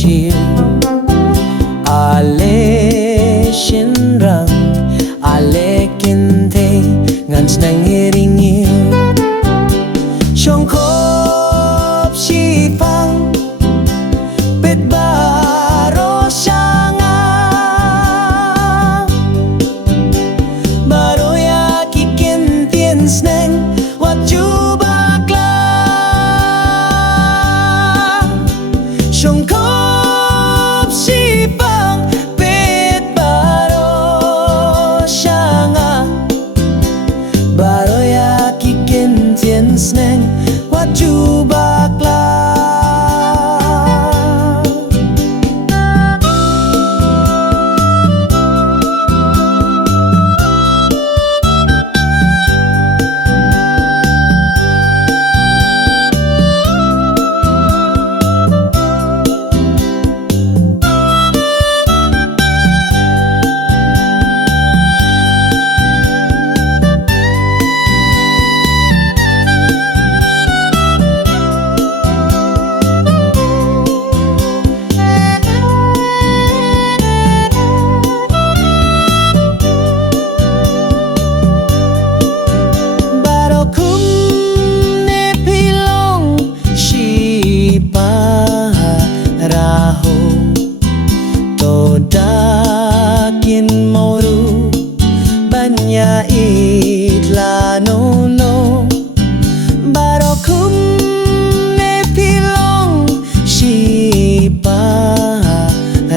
shil ale shinrang ale kinte ngans nang iringil shongkop shipang paidbah shanga baroya kikin tien sneng wat jubakla shongkop shipang paidbah shanga baroya kikin tien sneng wat jubakla. Ieit lanolo barokum ne pilong shipa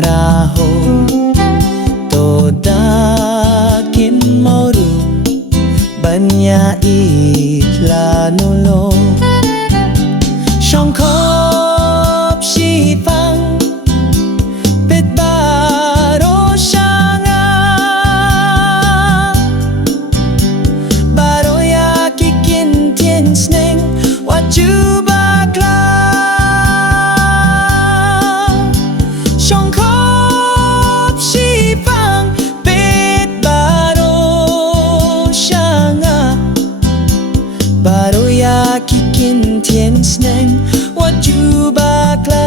raho todakin moru banya ieit lanolo shongkop shipang paidbah shanga sneng wat jubakla shongkop shipang paidbah shanga baroya kikin tien sneng wat jubakla.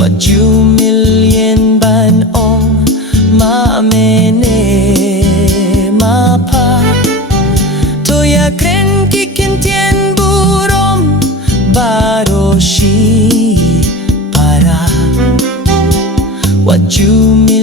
What you million ban ong ma mene ma pa toya kren kikin tien burom baroshi para what you million